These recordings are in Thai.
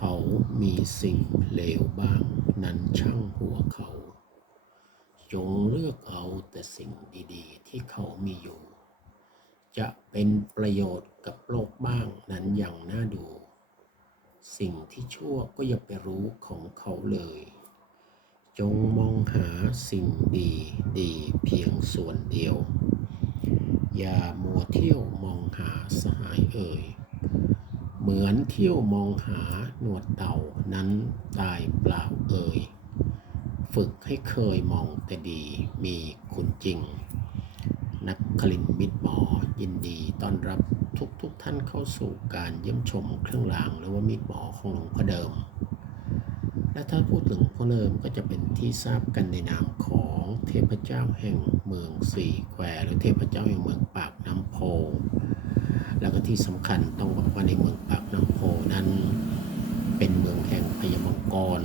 เขามีสิ่งเลวบ้างนั้นช่างหัวเขา จงเลือกเอาแต่สิ่งดีๆ ที่เขามีอยู่ จะเป็นประโยชน์กับโลกบ้างนั้นอย่างน่าดู สิ่งที่ชั่วก็อย่าไปรู้ของเขาเลย จงมองหาสิ่งดีดีเพียงส่วนเดียว อย่ามัวเที่ยวมองหาสหายเอ่ย เหมือนเที่ยวมองหาหนวดเต่านั้นตายเปล่าเอ่ย ฝึกให้เคยมองแต่ดีมีคุณจริง นักคลินมิตรหมอยินดีต้อนรับทุกทุกท่านเข้าสู่การเยี่ยมชมเครื่องรางหรือว่ามิตรหมอของหลวงพ่อเดิม และถ้าพูดถึงพ่อเดิมก็จะเป็นที่ทราบกันในนามของเทพเจ้าแห่งเมืองสี่แควหรือเทพเจ้าแห่งเมืองปากน้ำโพ แล้วก็ที่สำคัญต้องบอกว่าในเมืองปากน้ำโพนั้นเป็นเมืองแห่งพญามังกร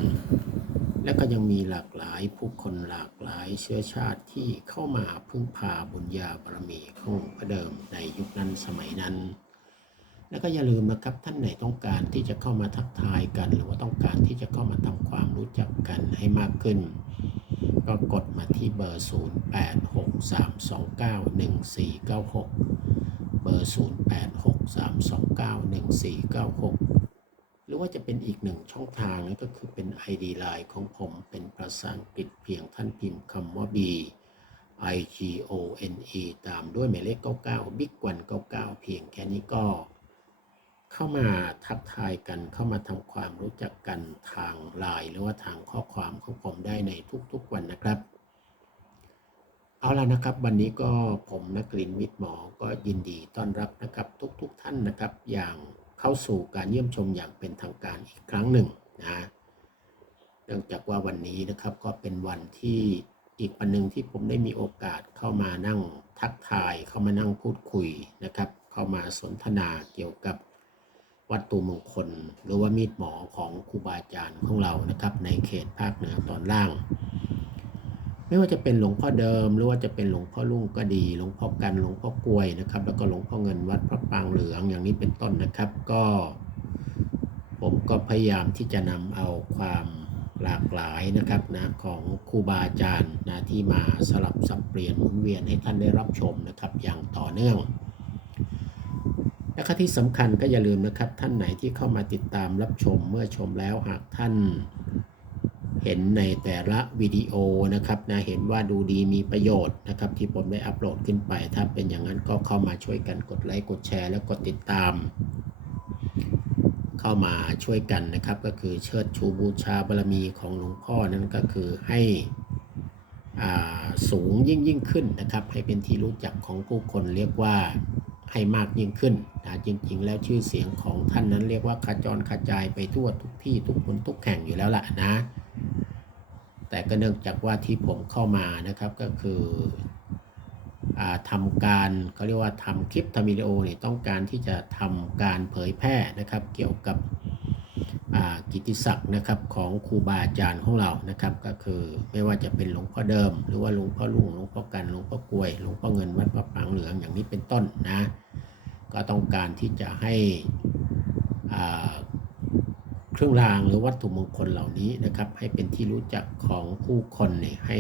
และก็ยังมีหลากหลายผู้คนหลากหลายเชื้อชาติที่เข้ามาพึ่งพาบุญญาบารมีของพ่อเดิมในยุคนั้นสมัยนั้น แล้วก็อย่าลืมนะครับท่านไหนต้องการที่จะเข้ามาทักทายกัน หรือว่าต้องการที่จะเข้ามาทำความรู้จักกันให้มากขึ้น ก็กดมาที่เบอร์ 0863291496 เบอร์ 0863291496 หรือว่าจะเป็นอีกหนึ่งช่องทางนั่นก็คือเป็น ID Line ของผมเป็นภาษาอังกฤษเพียงท่านพิมพ์คำว่า B I G O N E ตามด้วยหมายเลข 99 Big วัน99 เพียงแค่นี้ก็ เข้ามาทักทายกันเข้ามาทำความรู้จักกันทางไลน์หรือว่าทางข้อความของผมได้ในทุกๆวันนะครับ ละนะครับ วันนี้ก็ผมนักลินวิทย์หมอก็ยินดีต้อนรับนะครับทุกๆท่านนะครับ อย่างเข้าสู่การเยี่ยมชมอย่างเป็นทางการอีกครั้งหนึ่งนะเนื่องจากว่าวันนี้นะครับก็เป็นวันที่อีกวันหนึ่งที่ผมได้มีโอกาสเข้ามานั่งทักทาย เข้ามานั่งพูดคุยนะครับ เข้ามาสนทนาเกี่ยวกับวัตถุมงคล หรือว่ามีดหมอของครูบาอาจารย์ของเรานะครับ ในเขตภาคเหนือตอนล่าง ไม่ว่าจะเป็นหลวงพ่อเดิม หรือว่าจะเป็นหลวงพ่อลุ่งก็ดี หลวงพ่อกันหลวงพ่อกลวยนะครับ แล้วก็หลวงพ่อเงินวัดพระปรางเหลืองอย่างนี้เป็นต้นนะครับ ก็ ผมก็พยายามที่จะนำเอาความหลากหลายนะครับนะของครูบาอาจารย์นะที่มาสลับสับเปลี่ยนหมุนเวียนให้ท่านได้รับชมนะครับอย่างต่อเนื่องและก็ที่สำคัญก็อย่าลืมนะครับท่านไหนที่เข้ามาติดตามรับชมเมื่อชมแล้วหากท่าน เห็นในแต่ละวิดีโอนะครับนะเห็นว่าดูดีมีประโยชน์นะครับ ที่ผมได้อัปโหลดขึ้นไป ถ้าเป็นอย่างนั้นก็เข้ามาช่วยกันกดไลค์กดแชร์และกดติดตาม เข้ามาช่วยกันนะครับ ก็คือเชิดชูบูชาบารมีของหลวงพ่อนั้นก็คือให้สูงยิ่งยิ่งขึ้นนะครับ ให้เป็นที่รู้จักของผู้คนเรียกว่าให้มากยิ่งขึ้นนะจริง ๆ แล้วชื่อเสียงของท่านนั้นเรียกว่าขจรกระจายไปทั่วทุกที่ทุกคนทุกแห่งอยู่แล้วล่ะนะ แต่ก็เนื่องจากว่าที่ผมเข้ามานะครับก็คืออทำการเขาเรียกว่าทำคลิปทำวิดีโอเนี่ยต้องการที่จะทำการเผยแพร่นะครับ เกี่ยวกับกิตติศักดิ์นะครับของครูบาอาจารย์ของเรานะครับ ก็คือไม่ว่าจะเป็นหลวงพ่อเดิม หรือว่าหลวงพ่อลุงหลวงพ่อกันหลวงพ่อกล้วยหลวงพ่อเงินวัดพระปรางเหลืองอย่างนี้เป็นต้นนะ ก็ต้องการที่จะให้ เครื่องรางหรือวัตถุมงคลเหล่านี้นะครับ ให้เป็นที่รู้จักของผู้คนเนี่ยให้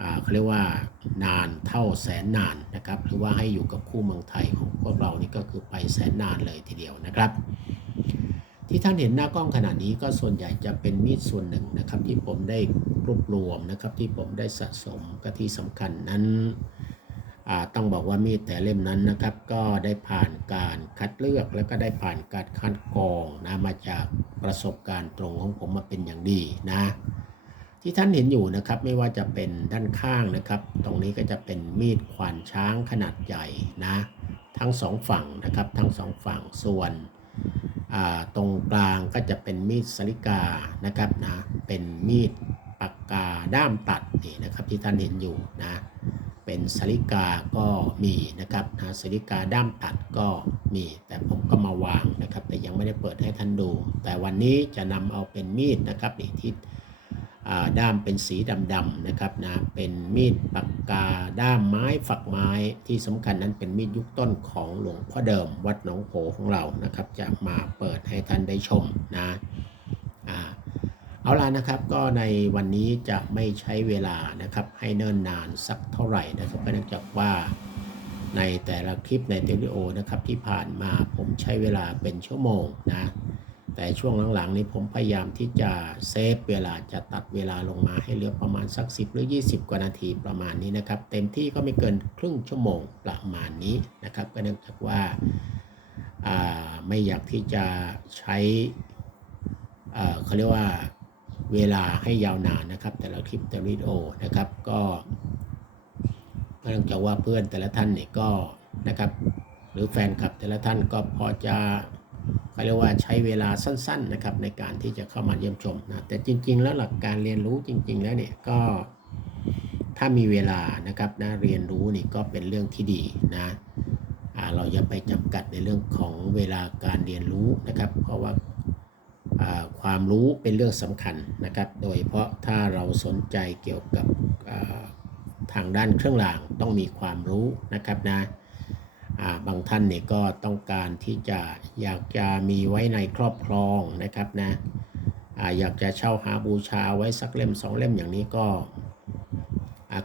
อ่าเขาเรียกว่านานเท่าแสนนานนะครับ หรือว่าให้อยู่กับคู่เมืองไทยของพวกเรานี่ก็คือไปแสนนานเลยทีเดียวนะครับ ที่ท่านเห็นหน้ากล้องขณะนี้ก็ส่วนใหญ่จะเป็นมีดส่วนหนึ่งนะครับ ที่ผมได้รวบรวมนะครับที่ผมได้สะสมก็ที่สำคัญนั้น ต้องบอกว่ามีดแต่เล่มนั้นนะครับ ก็ได้ผ่านการคัดเลือกแล้วก็ได้ผ่านการคัดกรองนะมาจากประสบการณ์ตรงของผมมาเป็นอย่างดีนะ ที่ท่านเห็นอยู่นะครับไม่ว่าจะเป็นด้านข้างนะครับ ตรงนี้ก็จะเป็นมีดควานช้างขนาดใหญ่นะ ทั้งสองฝั่งนะครับทั้งสองฝั่งส่วนตรงกลางก็จะเป็นมีดสลิกานะครับนะเป็นมีดปากกาด้ามตัดนี่นะครับที่ท่านเห็นอยู่นะ เป็นสลิกาก็มีนะครับนะสลิกาด้ามตัดก็มี แต่ผมก็มาวางนะครับ แต่ยังไม่ได้เปิดให้ท่านดู แต่วันนี้จะนำเอาเป็นมีดนะครับนี่ที่ด้ามเป็นสีดำๆนะครับนะเป็นมีดปากกาด้ามไม้ฝักไม้ที่สำคัญนั้นเป็นมีดยุคต้นของหลวงพ่อเดิมวัดหนองโผของเรานะครับ จะมาเปิดให้ท่านได้ชมนะ เอาล่ะนะครับก็ในวันนี้จะไม่ใช้เวลานะครับให้เนิ่นนานสักเท่าไหร่นะครับเนื่องจากว่าในแต่ละคลิปในวิโอนะครับที่ผ่านมาผมใช้เวลาเป็นชั่วโมงนะแต่ช่วงหลังๆนี้ผมพยายามที่จะเซฟเวลาจะตัดเวลาลงมาให้เหลือประมาณสัก 10 หรือ 20 กว่านาทีประมาณนี้นะครับเต็มที่ก็ไม่เกินครึ่งชั่วโมงประมาณนี้นะครับก็เนื่องจากว่าไม่อยากที่จะใช้เขาเรียกว่า เวลาให้ยาวนานนะครับ แต่ละคลิปแต่ละวิดีโอนะครับก็ก็เนื่องจากว่าเพื่อนแต่ละท่านเนี่ยก็นะครับหรือแฟนคลับแต่ละท่านก็พอจะเขาเรียกว่าใช้เวลาสั้นๆนะครับในการที่จะเข้ามาเยี่ยมชมนะแต่จริง ๆ แล้วหลักการเรียนรู้จริง ๆ แล้วเนี่ยก็ถ้ามีเวลานะครับนะเรียนรู้นี่ก็เป็นเรื่องที่ดีนะเราอย่าไปจำกัดในเรื่องของเวลาการเรียนรู้นะครับ เพราะว่า ความรู้เป็นเรื่องสำคัญนะครับ โดยเฉพาะถ้าเราสนใจเกี่ยวกับทางด้านเครื่องรางต้องมีความรู้นะครับนะาบางท่านเนี่ยก็ต้องการที่จะอยากจะมีไว้ในครอบครองนะครับนะออยากจะเช่าหาบูชาไว้สักเล่มสองเล่มอย่างนี้ก็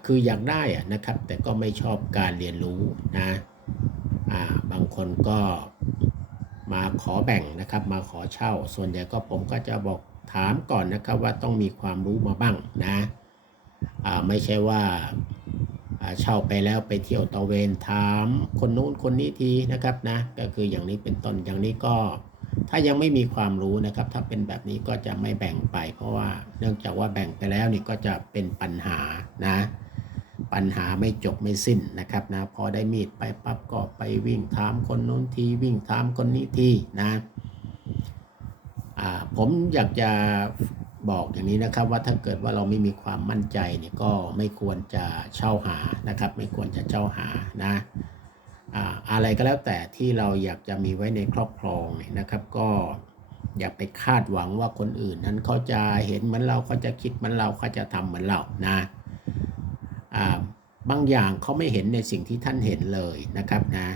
คืออยากได้นะครับ แต่ก็ไม่ชอบการเรียนรู้นะาบางคนก็ มาขอแบ่งนะครับ มาขอเช่า ส่วนใหญ่ก็ผมก็จะบอกถามก่อนนะครับว่าต้องมีความรู้มาบ้างนะไม่ใช่ว่าอ่าเช่าไปแล้วไปเที่ยวตะเวนถามคนนู้นคนนี้ทีนะครับนะก็คืออย่างนี้เป็นต้นอย่างนี้ก็ ถ้ายังไม่มีความรู้นะครับ ถ้าเป็นแบบนี้ก็จะไม่แบ่งไป เพราะว่าเนื่องจากว่าแบ่งไปแล้วนี่ก็จะเป็นปัญหานะ ปัญหาไม่จบไม่สิ้นนะครับนะพอได้มีดไปปั๊บก็ไปวิ่งถามคนนู้นทีวิ่งถามคนนี้ทีนะผมอยากจะบอกอย่างนี้นะครับว่าถ้าเกิดว่าเราไม่มีความมั่นใจเนี่ยก็ไม่ควรจะเช่าหานะครับ ไม่ควรจะเช่าหานะอ่าอะไรก็แล้วแต่ที่เราอยากจะมีไว้ในครอบครองเนี่ยนะครับ ก็อย่าไปคาดหวังว่าคนอื่นนั้นเขาจะเห็นเหมือนเราเขาจะคิดเหมือนเราเขาจะทำเหมือนเรานะ บางอย่างเขาไม่เห็นในสิ่งที่ท่านเห็นเลยนะครับนะ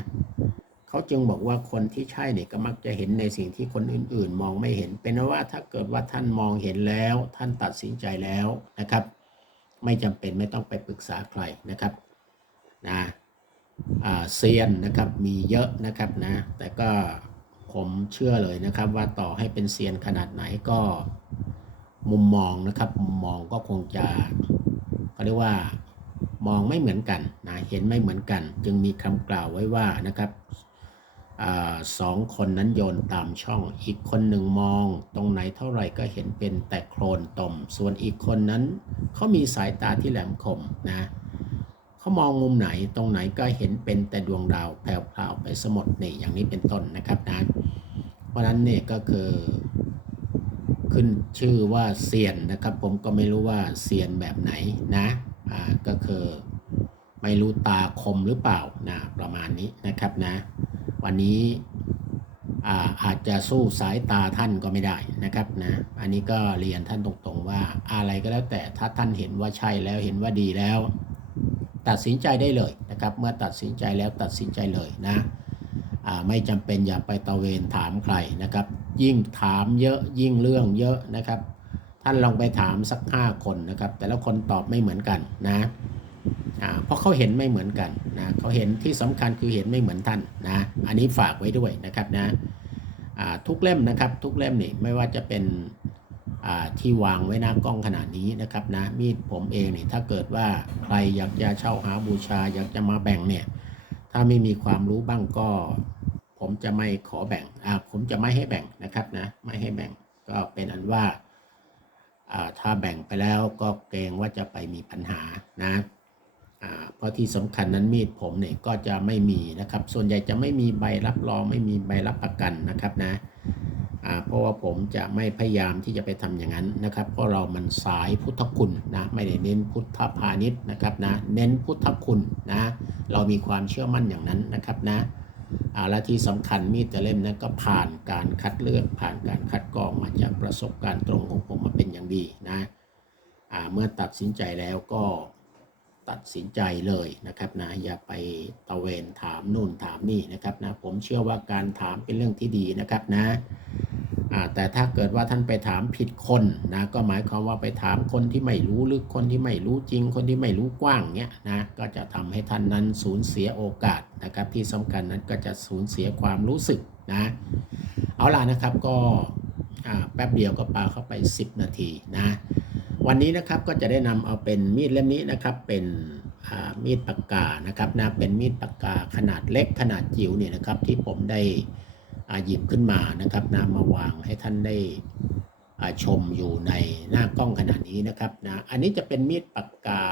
เขาจึงบอกว่าคนที่ใช่เนี่ยก็มักจะเห็นในสิ่งที่คนอื่น ๆ มองไม่เห็น เป็นว่าถ้าเกิดว่าท่านมองเห็นแล้ว ท่านตัดสินใจแล้วนะครับ ไม่จำเป็นไม่ต้องไปปรึกษาใครนะครับนะเซียนนะครับมีเยอะนะครับนะ แต่ก็ผมเชื่อเลยนะครับว่าต่อให้เป็นเซียนขนาดไหนก็มุมมองนะครับ มุมมองก็คงจะเขาเรียกว่า มองไม่เหมือนกันนะเห็นไม่เหมือนกัน จึงมีคำกล่าวไว้ว่านะครับอสองคนนั้นโยนตามช่อง อีกคนหนึ่งมอง ตรงไหนเท่าไหร่ก็เห็นเป็นแต่โคลนตม ส่วนอีกคนนั้นเขามีสายตาที่แหลมคมนะเขามองมุมไหนตรงไหนก็เห็นเป็นแต่ดวงดาวแผ่วๆไปสมดนี่อย่างนี้เป็นต้นนะครับนะเพราะนั้นเนี่ยก็คือขึ้นชื่อว่าเซียนนะครับ ผมก็ไม่รู้ว่าเซียนแบบไหนนะ ก็คือไม่รู้ตาคมหรือเปล่านะประมาณนี้นะครับนะ วันนี้อาอาจจะสู้สายตาท่านก็ไม่ได้นะครับนะ อันนี้ก็เรียนท่านตรงๆว่าอะไรก็แล้วแต่ถ้าท่านเห็นว่าใช่แล้วเห็นว่าดีแล้ว ตัดสินใจได้เลยนะครับ เมื่อตัดสินใจแล้วตัดสินใจเลยนะไม่จำเป็นอย่าไปตะเวนถามใครนะครับ ยิ่งถามเยอะยิ่งเรื่องเยอะนะครับ ท่านลองไปถามสักห้าคนนะครับ แต่ละคนตอบไม่เหมือนกันนะเพราะเขาเห็นไม่เหมือนกันนะเขาเห็นที่สำคัญคือเห็นไม่เหมือนท่านนะอันนี้ฝากไว้ด้วยนะครับนะทุกเล่มนะครับ ทุกเล่มนี่ไม่ว่าจะเป็นที่วางไว้หน้ากล้องขนาดนี้นะครับนะมีดผมเองนี่ถ้าเกิดว่าใครอยากจะเช่าหาบูชา อยากจะมาแบ่งเนี่ยถ้าไม่มีความรู้บ้างก็ ผมจะไม่ขอแบ่งผมจะไม่ให้แบ่งนะครับนะไม่ให้แบ่งก็เป็นอันว่า ถ้าแบ่งไปแล้วก็เกรงว่าจะไปมีปัญหานะเพราะที่สำคัญนั้นมีดผมเนี่ยก็จะไม่มีนะครับ ส่วนใหญ่จะไม่มีใบรับรองไม่มีใบรับประกันนะครับนะเพราะว่าผมจะไม่พยายามที่จะไปทำอย่างนั้นนะครับ เพราะเรามันสายพุทธคุณนะไม่ได้เน้นพุทธพาณิชย์นะครับนะเน้นพุทธคุณนะเรามีความเชื่อมั่นอย่างนั้นนะครับนะ อ่าและที่สำคัญมีดแต่เล่มนั้นก็ผ่านการคัดเลือกผ่านการคัดกรองมาจากประสบการณ์ตรงของผมมาเป็นอย่างดีนะเมื่อตัดสินใจแล้วก็ตัดสินใจเลยนะครับนะอย่าไปตะเวนถามนู่นถามนี่นะครับนะผมเชื่อว่าการถามเป็นเรื่องที่ดีนะครับนะ แต่ถ้าเกิดว่าท่านไปถามผิดคนนะก็หมายความว่าไปถามคนที่ไม่รู้ลึกคนที่ไม่รู้จริง คนที่ไม่รู้กว้างเนี้ยนะก็จะทำให้ท่านนั้นสูญเสียโอกาสนะครับที่สำคัญนั้นก็จะสูญเสียความรู้สึกนะเอาล่ะนะครับก็แป๊บเดียวก็ปาเข้าไป 10 นาทีนะวันนี้นะครับก็จะได้นำเอาเป็นมีดเล่มนี้นะครับเป็นมีดปากกานะครับนะเป็นมีดปากกาขนาดเล็กขนาดจิ๋วเนี่ยนะครับที่ผมได้ หยิบขึ้นมานะครับนะมาวางให้ท่านได้ชมอยู่ในหน้ากล้องขนาดนี้นะครับนะอันนี้จะเป็นมีดปากกา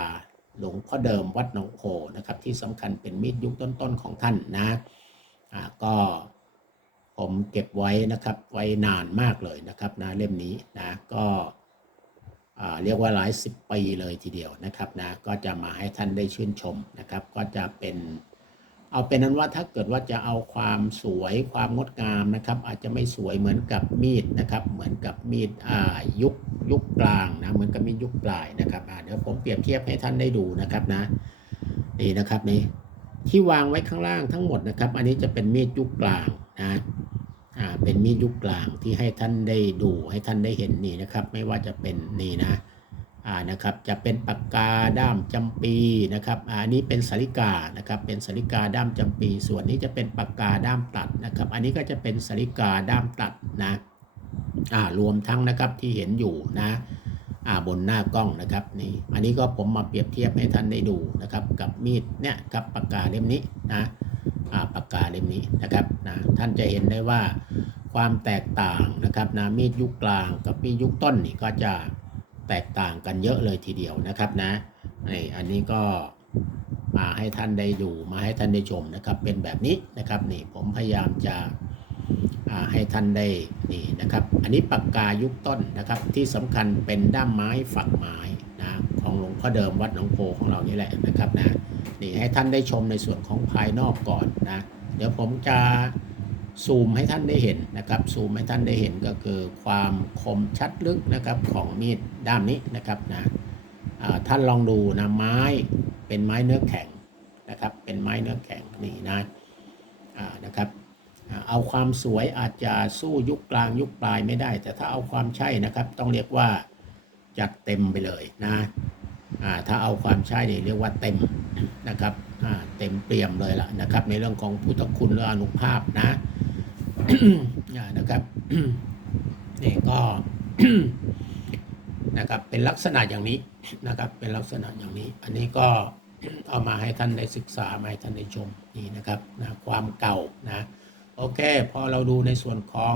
หลวงพ่อเดิมวัดหนองโคนะครับที่สำคัญเป็นมีดยุคต้นๆของท่านนะก็ผมเก็บไว้นะครับไว้นานมากเลยนะครับนะเล่มนี้นะก็เรียกว่าหลายสิบปีเลยทีเดียวนะครับนะก็จะมาให้ท่านได้ชื่นชมนะครับ ก็จะเป็น เอาเป็นนั้นว่าถ้าเกิดว่าจะเอาความสวยความงดงามนะครับ อาจจะไม่สวยเหมือนกับมีดนะครับ เหมือนกับมีดยุคยุคกลางนะเหมือนกับมีดยุคปลายนะครับเดี๋ยวผมเปรียบเทียบให้ท่านได้ดูนะครับนะนี่นะครับนี่ที่วางไว้ข้างล่างทั้งหมดนะครับ อันนี้จะเป็นมีดยุคกลางนะอ่าเป็นมีดยุคกลางที่ให้ท่านได้ดูให้ท่านได้เห็นนี่นะครับ ไม่ว่าจะเป็นนี่นะ อ่านะครับจะเป็นปากกาด้ามจำปีนะครับอันนี้เป็นสาริกานะครับเป็นสาริกาด้ามจำปี ส่วนนี้จะเป็นปากกาด้ามตัดนะครับอันนี้ก็จะเป็นสาริกาด้ามตัดนะอ่ารวมทั้งนะครับที่เห็นอยู่นะอ่าบนหน้ากล้องนะครับนี่อันนี้ก็ผมมาเปรียบเทียบให้ท่านได้ดูนะครับกับมีดเนี่ยกับปากกาเล่มนี้นะอ่าปากกาเล่มนี้นะครับนะท่านจะเห็นได้ว่าความแตกต่างนะครับนะมีดยุคกลางกับมีดยุคต้นนี่ก็จะ แตกต่างกันเยอะเลยทีเดียวนะครับนะนี่อันนี้ก็มาให้ท่านได้ดูมาให้ท่านได้ชมนะครับเป็นแบบนี้นะครับนี่ผมพยายามจะให้ท่านได้นี่นะครับ อันนี้ปากกายุคต้นนะครับ ที่สำคัญเป็นด้ามไม้ฝักไม้นะของหลวงพ่อเดิมวัดหนองโพของเรานี่แหละนะครับนะนี่ให้ท่านได้ชมในส่วนของภายนอกก่อนนะเดี๋ยวผมจะ ซูมให้ท่านได้เห็นนะครับ ซูมให้ท่านได้เห็นก็คือความคมชัดลึกนะครับของมีดด้ามนี้นะครับนะท่านลองดูนะไม้เป็นไม้เนื้อแข็งนะครับ เป็นไม้เนื้อแข็งนี่นะนะครับเอาความสวยอาจจะสู้ยุคกลางยุคปลายไม่ได้ แต่ถ้าเอาความใช่นะครับ ต้องเรียกว่าจัดเต็มไปเลยนะถ้าเอาความใช่นี่เรียกว่าเต็มนะครับเต็มเปี่ยมเลยล่ะนะครับ ในเรื่องของพุทธคุณและอนุภาพนะนะครับนี่ก็นะครับเป็นลักษณะอย่างนี้นะครับเป็นลักษณะอย่างนี้ อันนี้ก็เอามาให้ท่านได้ศึกษามาให้ท่านได้ชมนี่นะครับนะความเก่านะโอเคพอเราดูในส่วนของ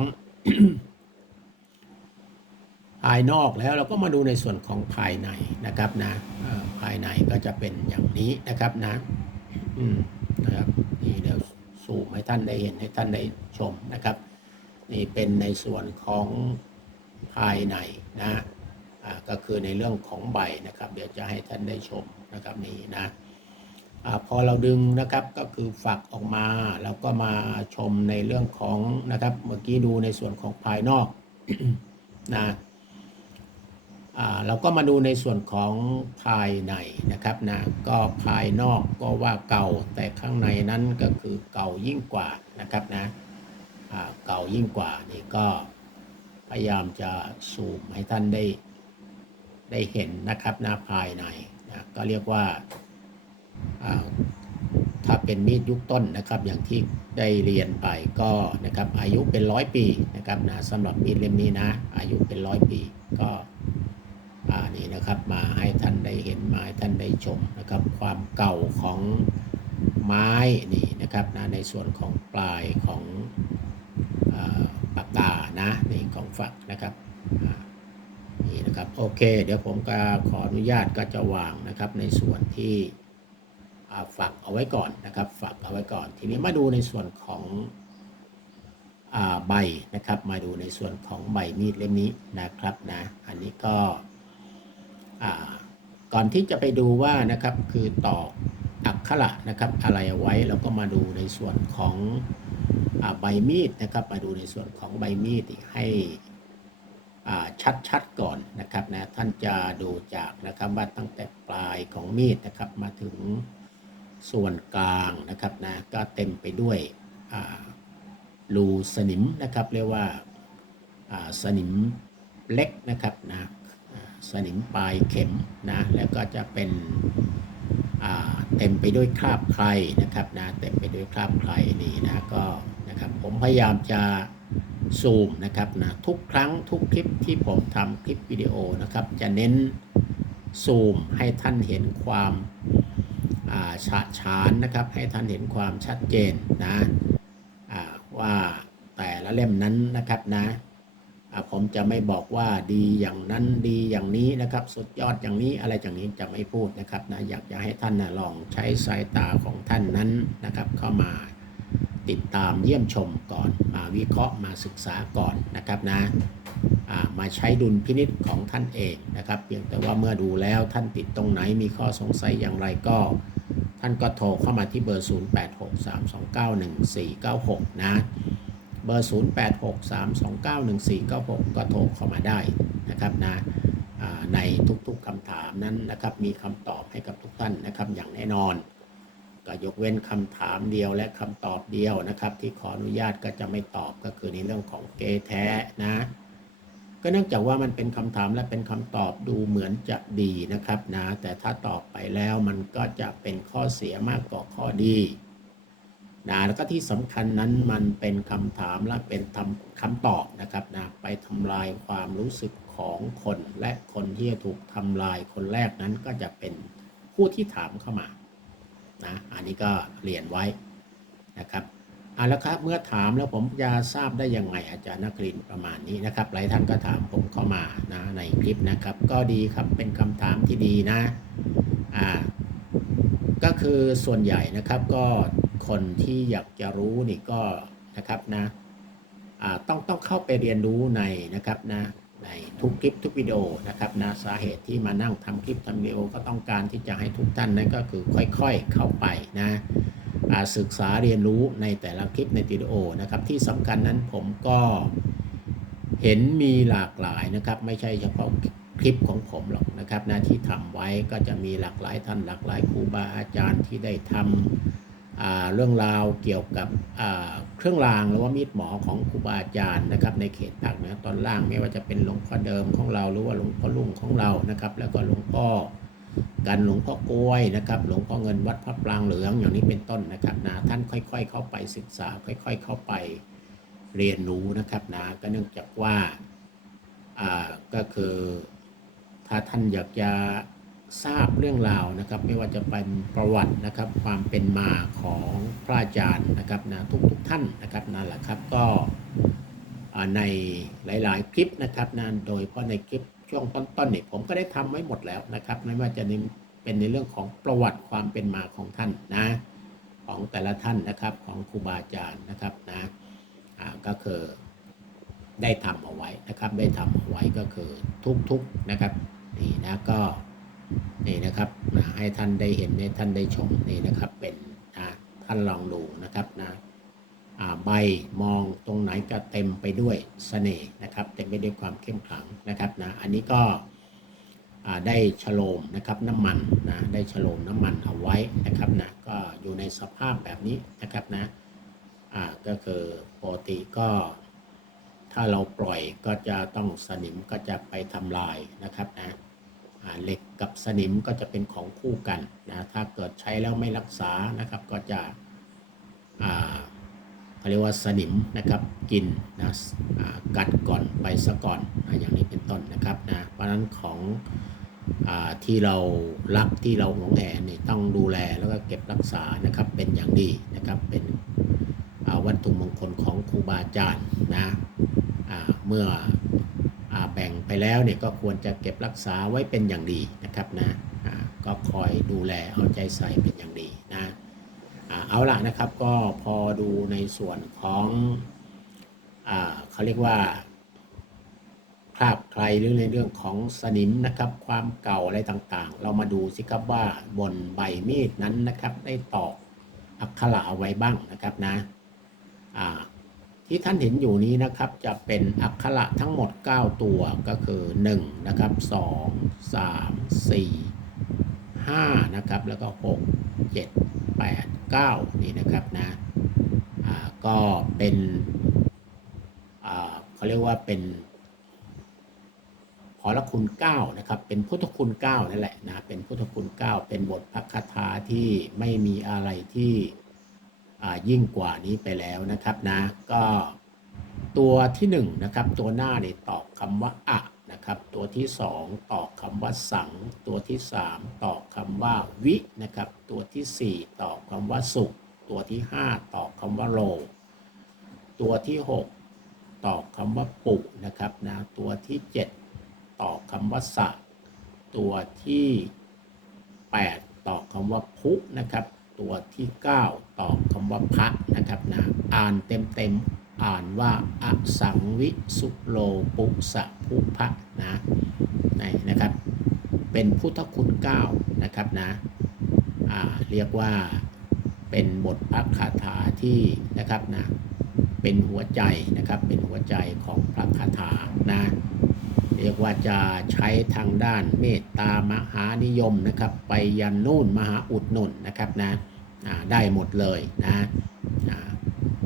ภายนอกแล้วเราก็มาดูในส่วนของภายในนะครับนะภายในก็จะเป็นอย่างนี้นะครับนะ นะครับนี่เดี๋ยวสูมให้ท่านได้เห็นให้ท่านได้ชมนะครับ นี่เป็นในส่วนของภายในนะก็คือในเรื่องของใบนะครับ เดี๋ยวจะให้ท่านได้ชมนะครับนี่นะอพอเราดึงนะครับก็คือฝักออกมาแล้วก็มาชมในเรื่องของนะครับ เมื่อกี้ดูในส่วนของภายนอกนะ เราก็มาดูในส่วนของภายในนะครับนะก็ภายนอกก็ว่าเก่าแต่ข้างในนั้นก็คือเก่ายิ่งกว่านะครับนะเก่ายิ่งกว่านี่ก็พยายามจะซูมให้ท่านได้ได้เห็นนะครับหน้าภายในนะก็เรียกว่าถ้าเป็นมีดยุคต้นนะครับ อย่างที่ได้เรียนไปก็นะครับอายุเป็นร้อยปีนะครับนะสำหรับมีดเล่มนี้นะ อายุเป็นร้อยปีก็ นี่นะครับ มาให้ท่านได้เห็นมาให้ท่านได้ชมนะครับ ความเก่าของไม้นี่นะครับนะในส่วนของปลายของอปากกานะนี่ของฝักนะครับนี่นะครับโอเค เดี๋ยวผมก็ขออนุญาตก็จะวางนะครับในส่วนที่ฝักเอาไว้ก่อนนะครับ ฝักเอาไว้ก่อน ทีนี้มาดูในส่วนของใบนะครับ มาดูในส่วนของใบมีดเล่มนี้นะครับนะ อันนี้ก็ ก่อนที่จะไปดูว่านะครับคือตอกอักขระนะครับอะไรเอาไว้เราก็มาดูในส่วนของอใบมีดนะครับ มาดูในส่วนของใบมีดให้ชัดๆก่อนนะครับนะท่านจะดูจากนะครับว่าตั้งแต่ปลายของมีดนะครับมาถึงส่วนกลางนะครับนะก็เต็มไปด้วยรูสนิมนะครับ เรียกว่าสนิมเล็กนะครับนะ สนิมปลายเข็มนะแล้วก็จะเป็นเต็มไปด้วยคราบใครนะครับนะเต็มไปด้วยคราบใครนี่นะก็นะครับผมพยายามจะซูมนะครับนะทุกครั้งทุกคลิปที่ผมทำคลิปวิดีโอนะครับ จะเน้นซูมให้ท่านเห็นความอ่าฉะฉานนะครับ ให้ท่านเห็นความชัดเจนนะว่าแต่ละเล่มนั้นนะครับนะ ผมจะไม่บอกว่าดีอย่างนั้นดีอย่างนี้นะครับ สุดยอดอย่างนี้อะไรอย่างนี้จะไม่พูดนะครับนะอยากจะให้ท่านนะลองใช้สายตาของท่านนั้นนะครับ เข้ามาติดตามเยี่ยมชมก่อนมาวิเคราะห์มาศึกษาก่อนนะครับนะมาใช้ดุลพินิษของท่านเองนะครับเพียงแต่ว่าเมื่อดูแล้วท่านติดตรงไหนมีข้อสงสัยอย่างไรก็ ท่านก็โทรเข้ามาที่เบอร์ 0863291496 นะ เบอร์ 0863291496 ก็โทรเข้ามาได้นะครับนะในทุกๆคำถามนั้นนะครับมีคำตอบให้กับทุกท่านนะครับอย่างแน่นอน ก็ยกเว้นคำถามเดียวและคำตอบเดียวนะครับ ที่ขออนุญาตก็จะไม่ตอบก็คือในเรื่องของเกแท้นะก็เนื่องจากว่ามันเป็นคำถามและเป็นคำตอบดูเหมือนจะดีนะครับนะแต่ถ้าตอบไปแล้วมันก็จะเป็นข้อเสียมากกว่าข้อดี นะแล้วก็ที่สำคัญนั้นมันเป็นคำถามและเป็นคำคำตอบนะครับนะไปทำลายความรู้สึกของคนและคนที่จะถูกทำลายคนแรกนั้นก็จะเป็นผู้ที่ถามเข้ามานะอันนี้ก็เรียนไว้นะครับเอาละครับเมื่อถามแล้วผมจะทราบได้ยังไงอาจารย์นักเรียนประมาณนี้นะครับ หลายท่านก็ถามผมเข้ามานะในคลิปนะครับ ก็ดีครับเป็นคำถามที่ดีนะอ่าก็คือส่วนใหญ่นะครับก็ คนที่อยากจะรู้นี่ก็นะครับนะต้องต้องเข้าไปเรียนรู้ในนะครับนะในทุกคลิปทุกวิดีโอนะครับนะสาเหตุที่มานั่งทำคลิปทำวิดีโอก็ต้องการที่จะให้ทุกท่านนั้นก็คือค่อยๆเข้าไปนะศึกษาเรียนรู้ในแต่ละคลิปในวิดีโอนะครับที่สำคัญนั้นผมก็เห็นมีหลากหลายนะครับ ไม่ใช่เฉพาะคลิปของผมหรอกนะครับนะที่ทำไว้ก็จะมีหลากหลายท่านหลากหลายครูบาอาจารย์ที่ได้ทำอ่า เรื่องราวเกี่ยวกับเครื่องรางหรือว่ามีดหมอของครูบาอาจารย์นะครับในเขตภาคเหนือตอนล่างไม่ว่าจะเป็นหลวงพ่อเดิมของเราหรือว่าหลวงพ่อลุงของเรานะครับ แล้วก็หลวงพ่อกันหลวงพ่อกล้วยนะครับหลวงพ่อเงินวัดพระปรางเหลืองอย่างนี้เป็นต้นนะครับนะท่านค่อย ๆ เข้าไปศึกษา ค่อย ๆ เข้าไปเรียนรู้นะครับนะก็เนื่องจากว่าก็คือถ้าท่านอยากจะ ทราบเรื่องราวนะครับไม่ว่าจะเป็นประวัตินะครับ ความเป็นมาของพระอาจารย์นะครับนะทุกๆท่านนะครับนั่นแหละครับก็อ่าในหลาย ๆ คลิปนะครับนะโดยเฉพาะในคลิปช่วงต้นๆเนี่ยผมก็ได้ทำไว้หมดแล้วนะครับ ไม่ว่าจะเป็นในเรื่องของประวัติความเป็นมาของท่านนะของแต่ละท่านนะครับของครูบาอาจารย์นะครับนะก็คือได้ทำเอาไว้นะครับ ได้ทำเอาไว้ก็คือทุกๆนะครับนี่นะก็ นี่นะครับนะให้ท่านได้เห็นให้ท่านได้ชมนี่นะครับเป็นนะท่านลองดูนะครับนะใบมองตรงไหนก็เต็มไปด้วยเสน่ห์นะครับเต็มไปด้วยความเข้มขลังนะครับนะอันนี้ก็ได้ฉโลมนะครับน้ำมันนะได้ฉโลมน้ำมันเอาไว้นะครับนะก็อยู่ในสภาพแบบนี้นะครับนะก็คือปกติก็ถ้าเราปล่อยก็จะต้องสนิมก็จะไปทำลายนะครับนะเหล็ก กับสนิมก็จะเป็นของคู่กันนะถ้าเกิดใช้แล้วไม่รักษานะครับก็จะอ่าเขาเรียกว่าสนิมนะครับกินนะกัดก่อนไปซะก่อนนะอย่างนี้เป็นต้นนะครับนะเพราะนั้นของอที่เรารักที่เราหวงแหนนี่ต้องดูแลแล้วก็เก็บรักษานะครับเป็นอย่างดีนะครับเป็นวัตถุมงคลของครูบาอาจารย์นะอ่าเมื่อ แบ่งไปแล้วเนี่ยก็ควรจะเก็บรักษาไว้เป็นอย่างดีนะครับนะก็คอยดูแลเอาใจใส่เป็นอย่างดีนะอ่าเอาละนะครับก็พอดูในส่วนของอเขาเรียกว่าคราบใครหรือในเรื่องของสนิมนะครับความเก่าอะไรต่างๆ เรามาดูสิครับว่าบนใบมีดนั้นนะครับได้ตอกอักขระเอาไว้บ้างนะครับนะอ่า ที่ท่านเห็นอยู่นี้นะครับจะเป็นอักขระทั้งหมด 9 ตัวก็คือ1นะครับ2 3 4 5นะครับแล้วก็ 6 7 8 9 นี่นะครับนะก็เป็นเขาเรียกว่าเป็นพอละคุณ9นะครับเป็นพุทธคุณ9นั่นแหละนะเป็นพุทธคุณ 9 เป็นบทพักคาถาที่ไม่มีอะไรที่ ยิ่งกว่านี้ไปแล้วนะครับนะก็ตัวที่1นงนะครับตัวหน้าเนี่ยตอบคำว่าอะนะครับตัวที่ 2 ตอบคำว่าสัง ตัวที่ 3 ตอบคำว่าวินะครับตัวที่ 4 ตอบคำว่าสุข ตัวที่ 5 ตอบคำว่าโล ตัวที่ 6 ตอบคำว่าปุนะครับนะตัวที่ 7 ตอบคำว่าสะ ตัวที่ 8 ตอบคำว่าพุนะครับ ตัวที่ 9 ต่อคำว่าพระนะครับนะอ่านเต็มเต็มๆอ่านว่าอสังวิสุโลปุสะภุพะนะนี่นะครับ เป็นพุทธคุณ9นะครับนะเรียกว่าเป็นบทพระคาถาที่นะครับนะเป็นหัวใจนะครับเป็นหัวใจของพระคาถานะเรียกว่าจะใช้ทางด้านเมตตามหานิยมนะครับ ไปยันนู่นมหาอุดหนุนนะครับนะ ได้หมดเลยนะ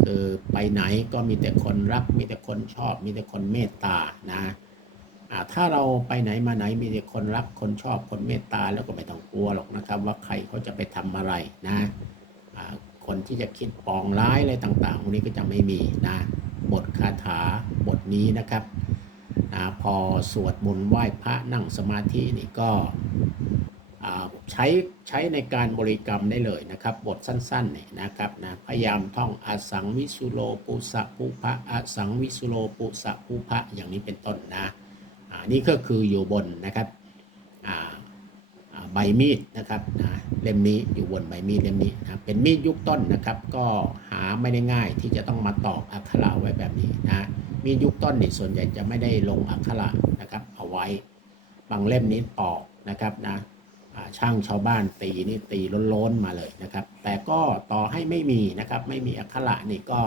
คือไปไหนก็มีแต่คนรัก มีแต่คนชอบ มีแต่คนเมตตานะถ้าเราไปไหนมาไหนมีแต่คนรักคนชอบคนเมตตาแล้วก็ไม่ต้องกลัวหรอกนะครับ ว่าใครเขาจะไปทำอะไรนะคนที่จะคิดปองร้ายอะไรต่างๆพวกนี้ก็จะไม่มีนะบทคาถาบทนี้นะครับนะพอสวดมนต์ไหว้พระนั่งสมาธินี่ก็ ใช้ใช้ในการบริกรรมได้เลยนะครับ บทสั้นๆนี่นะครับนะพยายามท่องอสังวิสุโลปุสะปุพะอสังวิสุโลปุสะปุพะอย่างนี้เป็นต้นนะนี่ก็คืออยู่บนนะครับใบมีดนะครับนะเล่มนี้อยู่บนใบมีดเล่มนี้นะเป็นมีดยุคต้นนะครับ ก็หาไม่ได้ง่ายที่จะต้องมาตอกอักขระไว้แบบนี้นะมีดยุคต้นนี่ส่วนใหญ่จะไม่ได้ลงอักขระนะครับ เอาไว้บางเล่มนี้ตอกนะครับนะ ช่างชาวบ้านตีนี่ตีล้นๆมาเลยนะครับ แต่ก็ต่อให้ไม่มีนะครับ ไม่มีอักขระนี่ก็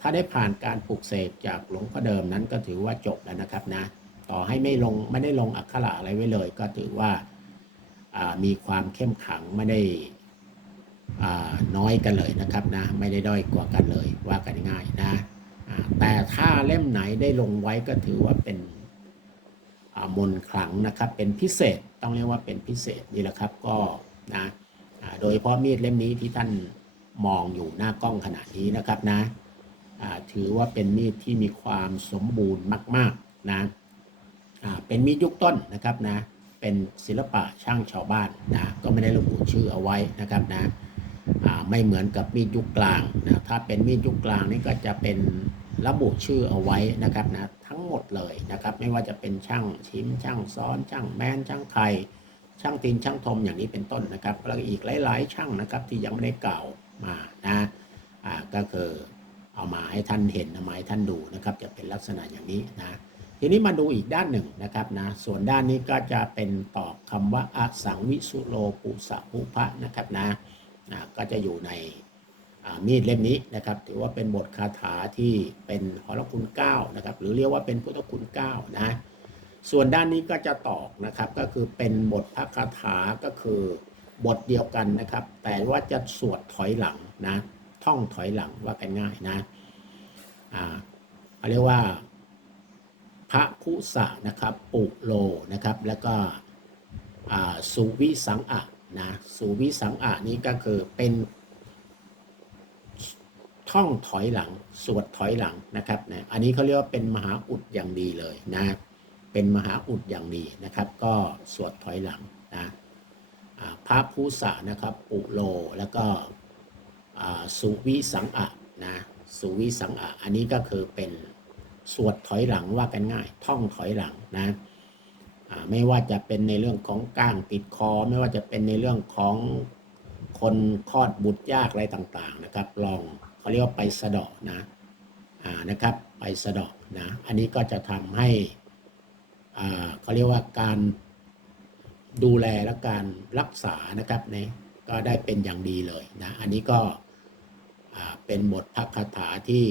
ถ้าได้ผ่านการปลูกเสกจากหลวงพ่อเดิมนั้นก็ถือว่าจบแล้วนะครับนะ ต่อให้ไม่ลงไม่ได้ลงอักขระอะไรไว้เลย ก็ถือว่ามีความเข้มขังไม่ได้น้อยกันเลยนะครับนะ ไม่ได้ด้อยกว่ากันเลยว่ากันง่ายนะแต่ถ้าเล่มไหนได้ลงไว้ก็ถือว่าเป็น มนขลังนะครับเป็นพิเศษต้องเรียกว่าเป็นพิเศษนี่แหละครับก็นะโดยเฉพาะมีดเล่มนี้ที่ท่านมองอยู่หน้ากล้องขณะนี้นะครับนะถือว่าเป็นมีดที่มีความสมบูรณ์มากๆนะเป็นมีดยุคต้นนะครับนะเป็นศิลปะช่างชาวบ้านนะก็ไม่ได้ระบุชื่อเอาไว้นะครับนะไม่เหมือนกับมีดยุคกลางนะถ้าเป็นมีดยุคกลางนี่ก็จะเป็นระบุชื่อเอาไว้นะครับนะ ทั้งหมดเลยนะครับ ไม่ว่าจะเป็นช่างชิมช่างซ้อนช่างแมนช่างไทยช่างตีนช่างทมอย่างนี้เป็นต้นนะครับแล้วก็อีกหลาย ๆ ช่างนะครับที่ยังไม่ได้กล่าวมานะอ่าก็คือเอามาให้ท่านเห็นเอามาให้ท่านดูนะครับ จะเป็นลักษณะอย่างนี้นะทีนี้มาดูอีกด้านหนึ่งนะครับนะส่วนด้านนี้ก็จะเป็นตอบคำว่าอสังวิสุโลปุสะภุพะนะครับนะนะก็จะอยู่ใน มีดเล่มนี้นะครับ ถือว่าเป็นบทคาถาที่เป็นหรคุณ9นะครับ หรือเรียกว่าเป็นพุทธคุณ9นะส่วนด้านนี้ก็จะตอกนะครับ ก็คือเป็นบทพระคาถาก็คือบทเดียวกันนะครับ แต่ว่าจะสวดถอยหลังนะ ท่องถอยหลังว่ากันง่ายนะอ่าเขาเรียกว่าพระพุสะนะครับ ปุโลนะครับ แล้วก็สุวิสังอะนะ สุวิสังอะนี้ก็คือเป็น ท่องถอยหลัง สวดถอยหลังนะครับนะอันนี้เขาเรียกว่าเป็นมหาอุดอย่างดีเลยนะเป็นมหาอุดอย่างดีนะครับ ก็สวดถอยหลังนะอ่าพระพุสะนะครับปุโลแล้วก็สุวิสังอะนะสุวิสังอะอันนี้ก็คือเป็นสวดถอยหลังว่ากันง่าย ท่องถอยหลังนะไม่ว่าจะเป็นในเรื่องของก้างติดคอ ไม่ว่าจะเป็นในเรื่องของคนคลอดบุตรยากอะไรต่างๆนะครับ ลอง เขาเรียกว่าไปสะดาะนะอ่านะครับไปสะดาะนะอันนี้ก็จะทำให้อ่าเขาเรียกว่าการดูแลและการรักษานะครับเนี่ยก็ได้เป็นอย่างดีเลยนะอันนี้ก็เป็นบทพระคาถาที่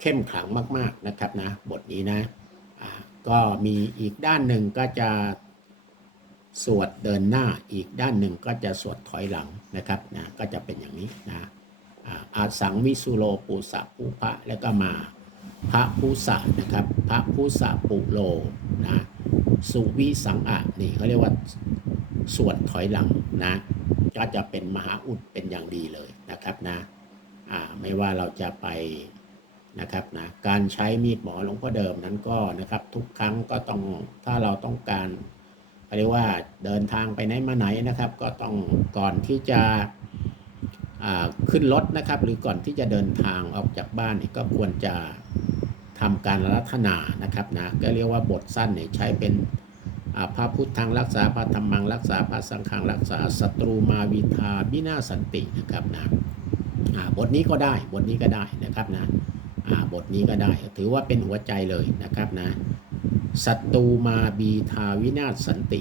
เข้มขลังมาก ๆนะครับนะบทนี้นะก็มีอีกด้านหนึ่งก็จะสวดเดินหน้าอีกด้านหนึ่งก็จะสวดถอยหลังนะครับนะก็จะเป็นอย่างนี้นะ อาสังวิสุโลปูสะปูพระแล้วก็มาพระภูสะนะครับ พระภูสะปุโลนะสุวิสังอะนี่เขาเรียกว่าสวดถอยหลังนะก็จะเป็นมหาอุดเป็นอย่างดีเลยนะครับนะอ่าไม่ว่าเราจะไปนะครับนะการใช้มีดหมอหลวงพ่อเดิมนั้นก็นะครับทุกครั้งก็ต้องถ้าเราต้องการเรียกว่าเดินทางไปไหนมาไหนนะครับ ก็ต้องก่อนที่จะ ขึ้นรถนะครับ หรือก่อนที่จะเดินทางออกจากบ้านนี่ก็ควรจะทำการรัตนานะครับนะก็เรียกว่าบทสั้นเนี่ยใช้เป็นพระพุทธังรักษาพระธรรมังรักษาพระสังฆังรักษาศัตรูมาวิทาบินาสันตินะครับนะบทนี้ก็ได้บทนี้ก็ได้นะครับนะบทนี้ก็ได้ถือว่าเป็นหัวใจเลยนะครับนะศัตรูมาบีทาวินาศสันติ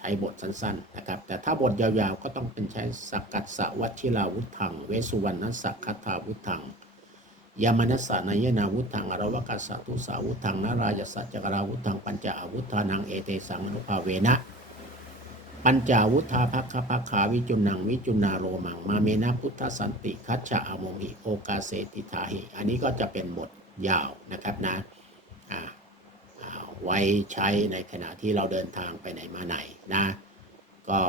ใช้บทสั้นๆนะครับ แต่ถ้าบทยาวๆก็ต้องเป็นใช้สกกัดสวัชิราวุธัง เวสุวรรณสักคทาวุธังยามนัสสานายนาวุธังอรวกัสสตุสาวุธังนารายสัจจกราวุธังปัญจอาวุธานังเอเตสังอนุภาเวนะปัญจาวุธาภัคภัคขาวิจุนังวิจุนาโรมัง มาเมนะพุทธสันติคัจฉะอโมหิโอกาเสติทาหิ อันนี้ก็จะเป็นบทยาวนะครับนะอ่า ไว้ใช้ในขณะที่เราเดินทางไปไหนมาไหนนะ ก็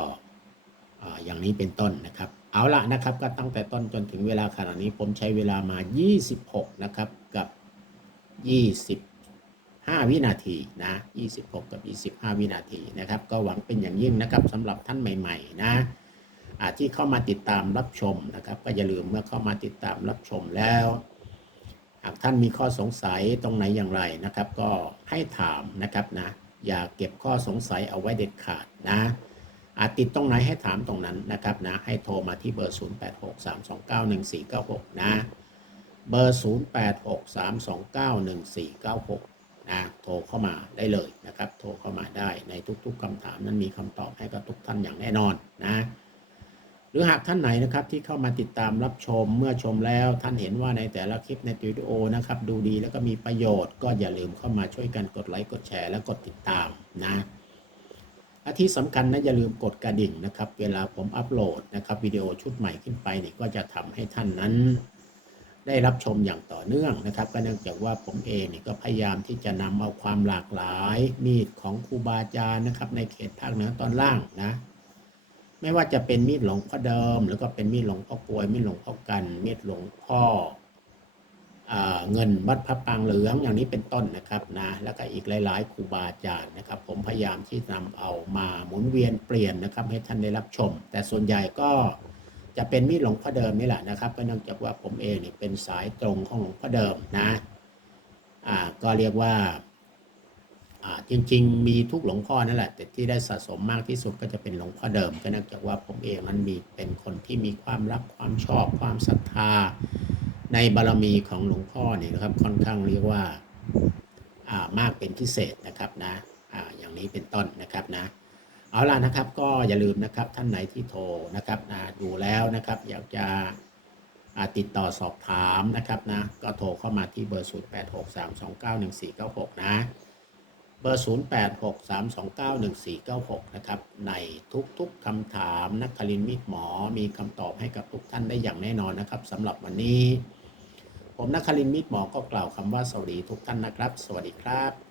อ่าอย่างนี้เป็นต้นนะครับ เอาละนะครับก็ตั้งแต่ต้นจนถึงเวลาขณะนี้ผมใช้เวลามา 26 นะครับกับ 25 วินาทีนะ 26 กับ 25 วินาทีนะครับ ก็หวังเป็นอย่างยิ่งนะครับสำหรับท่านใหม่ๆนะที่เข้ามาติดตามรับชมนะครับ ก็อย่าลืมเมื่อเข้ามาติดตามรับชมแล้ว หากท่านมีข้อสงสัยตรงไหนอย่างไรนะครับ ก็ให้ถามนะครับนะ อย่าเก็บข้อสงสัยเอาไว้เด็ดขาดนะอาจติดตรงไหนให้ถามตรงนั้นนะครับนะ ให้โทรมาที่เบอร์ 0863291496 นะ เบอร์ 0863291496 นะ โทรเข้ามาได้เลยนะครับ โทรเข้ามาได้ในทุกๆคำถามนั้นมีคำตอบให้กับทุกท่านอย่างแน่นอนนะ หรือหากท่านไหนนะครับที่เข้ามาติดตามรับชมเมื่อชมแล้ว ท่านเห็นว่าในแต่ละคลิปในวิดีโอนะครับดูดีแล้วก็มีประโยชน์ก็อย่าลืมเข้ามาช่วยกันกดไลค์กดแชร์และกดติดตามนะและที่สำคัญนะอย่าลืมกดกระดิ่งนะครับ เวลาผมอัปโหลดนะครับวิดีโอชุดใหม่ขึ้นไปเนี่ยก็จะทำให้ท่านนั้น ได้รับชมอย่างต่อเนื่องนะครับ ก็เนื่องจากว่าผมเองเนี่ยก็พยายามที่จะนำเอาความหลากหลายมีดของครูบาอาจารย์นะครับ ในเขตภาคเหนือตอนล่างนะ ไม่ว่าจะเป็นมีดหลวงพ่อเดิมแล้วก็เป็นมีดหลวงพ่อกลวย มีดหลวงพ่อกัน มีดหลวงพ่ออเงินวัดพระปางเหลืองอย่างนี้เป็นต้นนะครับนะแล้วก็อีกหลายๆครูบาอาจารย์นะครับ ผมพยายามที่นำเอามาหมุนเวียนเปลี่ยนนะครับ ให้ท่านได้รับชม แต่ส่วนใหญ่ก็จะเป็นมีดหลวงพ่อเดิมนี่แหละนะครับก็เนื่องจากว่าผมเองเนี่ยเป็นสายตรงของหลวงพ่อเดิมนะอ่าก็เรียกว่า จริง ๆ มีทุกหลวงพ่อนั่นแหละ แต่ที่ได้สะสมมากที่สุดก็จะเป็นหลวงพ่อเดิม ก็เนื่องจากว่าผมเองนั้นมีเป็นคนที่มีความรักความชอบความศรัทธา ในบารมีของหลวงพ่อเนี่ยนะครับค่อนข้างเรียกว่าามากเป็นพิเศษนะครับนะออย่างนี้เป็นต้นนะครับนะเอาล่ะนะครับก็อย่าลืมนะครับท่านไหนที่โทรนะครับนะดูแล้วนะครับอยากจะติดต่อสอบถามนะครับนะก็โทรเข้ามาที่เบอร์ 0863291496 นะ เบอร์ 0863291496 นะครับ ในทุกๆคำถามนักคลินมิตหมอมีคำตอบให้กับทุกท่านได้อย่างแน่นอนนะครับสำหรับวันนี้ ผมนักคลินมิตหมอก็กล่าวคำว่าสวัสดีทุกท่านนะครับ สวัสดีครับ